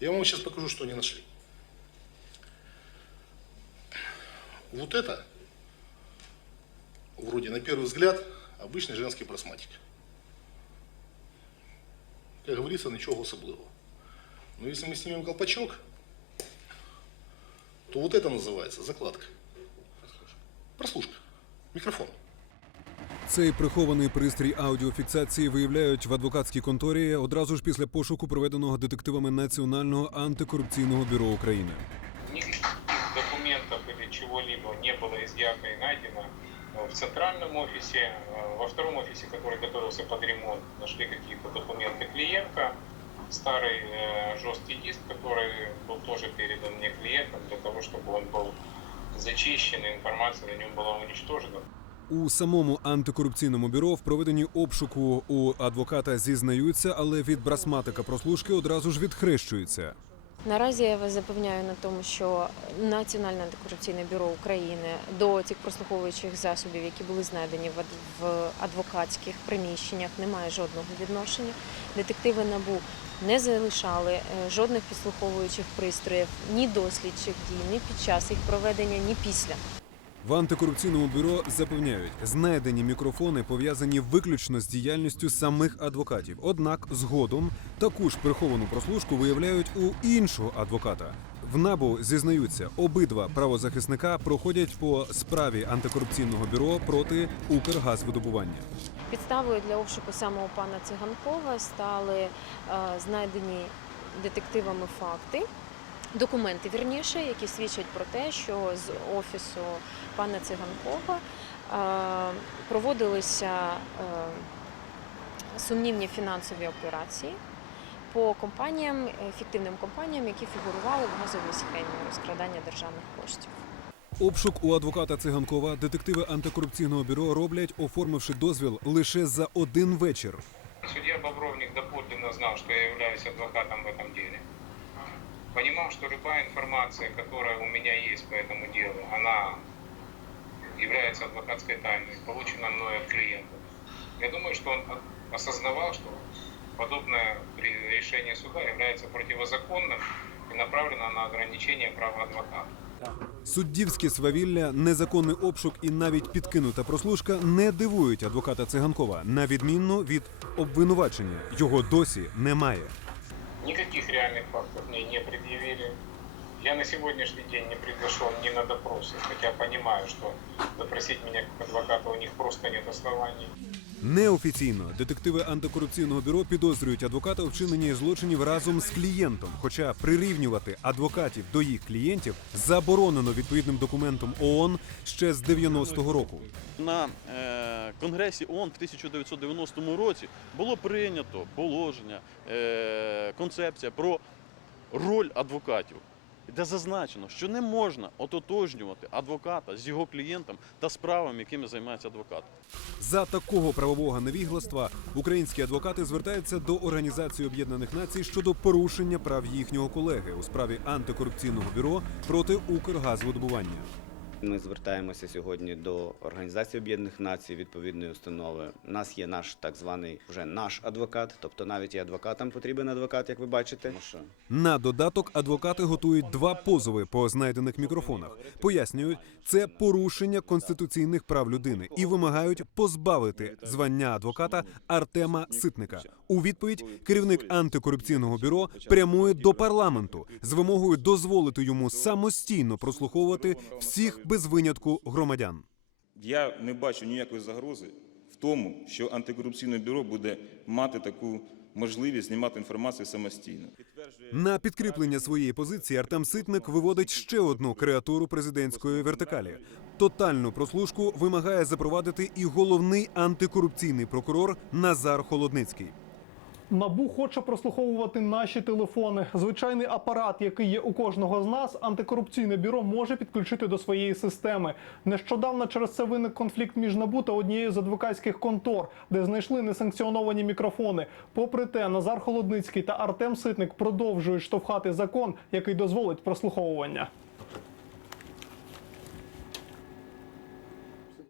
Я вам сейчас покажу, что они нашли. Вот это, вроде на первый взгляд, обычный женский просматик. Как говорится, ничего особливого. Но если мы снимем колпачок, то вот это называется закладка. Прослушка. Микрофон. Цей прихований пристрій аудіофіксації виявляють в адвокатській конторі одразу ж після пошуку, проведеного детективами Національного антикорупційного бюро України. Никаких документов или чего-либо не было изъято и найдено. В центральном офисе, э, во втором офисе, который готовился под ремонт, нашли какие-то документы клиента, старый э, жесткий диск, который был тоже передан мне клиентам для того, чтобы он был зачищен, и информация на нем была уничтожена. У самому антикорупційному бюро в проведенні обшуку у адвоката зізнаються, але від брасматика прослушки одразу ж відхрещуються. Наразі я вас запевняю на тому, що Національне антикорупційне бюро України до цих прослуховуючих засобів, які були знайдені в ад- в адвокатських приміщеннях, не має жодного відношення. Детективи НАБУ не залишали е, жодних підслуховуючих пристроїв ні до слідчих дій, ні під час їх проведення, ні після. В антикорупційному бюро запевняють, знайдені мікрофони пов'язані виключно з діяльністю самих адвокатів. Однак згодом таку ж приховану прослушку виявляють у іншого адвоката. В набу зізнаються, обидва правозахисника проходять по справі антикорупційного бюро проти Укргазвидобування. Підставою для обшуку самого пана Циганкова стали е, знайдені детективами факти, документи вірніше, які свідчать про те, що з офісу пана Циганкова е, проводилися е, сумнівні фінансові операції по компаніям, е, фіктивним компаніям, які фігурували в газовій схемі розкрадання державних коштів. Обшук у адвоката Циганкова детективи антикорупційного бюро роблять, оформивши дозвіл лише за один вечір. Судья Бобровник доподлинно знал, что я являюсь адвокатом в этом деле. Понимал, что любая информация, которая у меня есть по этому делу, она является адвокатской тайной, получена мной от клиентов. Я думаю, что он осознавал, что подобное при решении суда является противозаконным и направлено на ограничение права адвоката. Суддівське свавілля, незаконний обшук і навіть підкинута прослушка не дивують адвоката Циганкова, на відмінно від обвинувачення. Його досі немає. Никаких реальных фактов мне не предъявили. Я на сегодняшний день не приглашен ни на допросы, хотя понимаю, что допросить меня как адвоката у них просто нет оснований. Неофіційно детективи антикорупційного бюро підозрюють адвоката у вчиненні злочинів разом з клієнтом. Хоча прирівнювати адвокатів до їх клієнтів заборонено відповідним документом ООН ще з 90-го року. На е, Конгресі ООН в 1990 році було прийнято положення, е, концепція про роль адвокатів, де зазначено, що не можна ототожнювати адвоката з його клієнтом та справами, якими займається адвокат. За такого правового невігластва українські адвокати звертаються до Організації Об'єднаних Націй щодо порушення прав їхнього колеги у справі антикорупційного бюро проти Укргазвидобування. Ми звертаємося сьогодні до Організації Об'єднаних Націй відповідної установи. У нас є наш так званий вже наш адвокат, тобто навіть і адвокатам потрібен адвокат, як ви бачите. На додаток адвокати готують два позови по знайдених мікрофонах. Пояснюють, це порушення конституційних прав людини і вимагають позбавити звання адвоката Артема Ситника. У відповідь керівник антикорупційного бюро прямує до парламенту з вимогою дозволити йому самостійно прослуховувати всіх без винятку громадян. Я не бачу ніякої загрози в тому, що антикорупційне бюро буде мати таку можливість знімати інформацію самостійно. На підкріплення своєї позиції Артем Ситник виводить ще одну креатуру президентської вертикалі. Тотальну прослушку вимагає запровадити і головний антикорупційний прокурор Назар Холодницький. Набу хоче прослуховувати наші телефони. Звичайний апарат, який є у кожного з нас, антикорупційне бюро може підключити до своєї системи. Нещодавно через це виник конфлікт між набу та однією з адвокатських контор, де знайшли несанкціоновані мікрофони. Попри те, Назар Холодницький та Артем Ситник продовжують штовхати закон, який дозволить прослуховування.